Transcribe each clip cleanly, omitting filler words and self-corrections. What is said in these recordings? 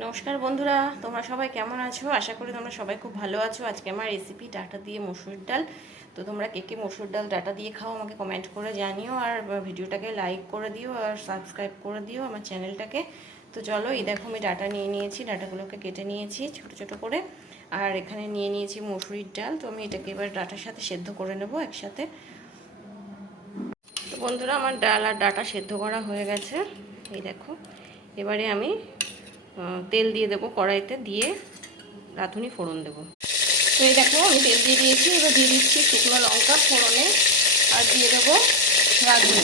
নমস্কার বন্ধুরা, তোমরা সবাই কেমন আছো? আশা করি তোমরা সবাই খুব ভালো আছো। আজকে আমার রেসিপি ডাঁটা দিয়ে মসুর ডাল। তো তোমরা কে কে মসুর ডাল ডাঁটা দিয়ে খাও আমাকে কমেন্ট করে জানিও, আর ভিডিওটাকে লাইক করে দিও আর সাবস্ক্রাইব করে দিও আমার চ্যানেলটাকে। তো চলো, এই দেখো আমি ডাঁটা নিয়ে নিয়েছি, ডাঁটাগুলোকে কেটে নিয়েছি ছোট ছোট করে। আর এখানে নিয়ে নিয়েছি মসুরির ডাল। তো আমি এটাকে এবার ডাঁটার সাথে সেদ্ধ করে নেবো একসাথে। তো বন্ধুরা, আমার ডাল আর ডাঁটা সেদ্ধ করা হয়ে গেছে। এই দেখো, এবারে আমি তেল দিয়ে দেবো কড়াইতে, দিয়ে রাঁধুনি ফোড়ন দেবো। তো এই দেখো, আমি তেল দিয়ে দিয়েছি। এবার দিয়ে দিচ্ছি শুকনো লঙ্কা ফোড়নে, আর দিয়ে দেবো রাঁধুনি।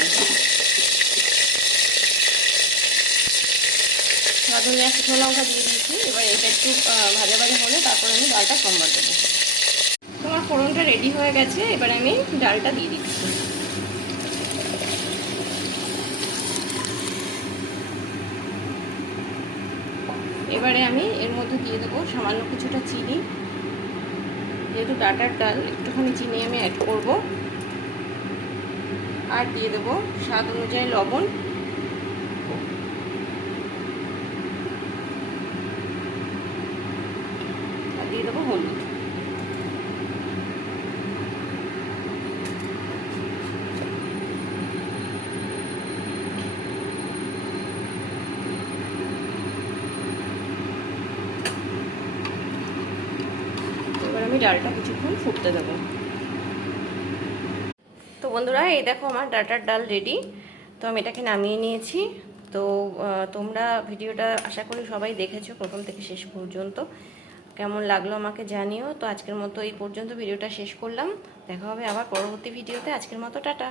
রাঁধুনি আর শুকনো লঙ্কা দিয়ে দিয়েছি। এবার এটা একটু ভাজা ভাজা হলে তারপর আমি ডালটা সম্বার দেবো। তোমার ফোড়নটা রেডি হয়ে গেছে, এবার আমি ডালটা দিয়ে দিচ্ছি। এবারে আমি এর মধ্যে দিয়ে দেবো সামান্য কিছুটা চিনি, যেহেতু ডাঁটার ডাল একটুখানি চিনি আমি অ্যাড করব। আর দিয়ে দেবো স্বাদ অনুযায়ী লবণ, আর দিয়ে দেবো হলুদ। এবার আমি ডালটা কিছুক্ষণ ফুটতে দেবো। তো বন্ধুরা, এই দেখো আমার ডাঁটার ডাল রেডি। তো আমি এটাকে নামিয়ে নিয়েছি। তো তোমরা ভিডিওটা আশা করি সবাই দেখেছো প্রথম থেকে শেষ পর্যন্ত। কেমন লাগলো আমাকে জানিও। তো আজকের মতো এই পর্যন্ত ভিডিওটা শেষ করলাম। দেখা হবে আবার পরবর্তী ভিডিওতে। আজকের মতো টাটা।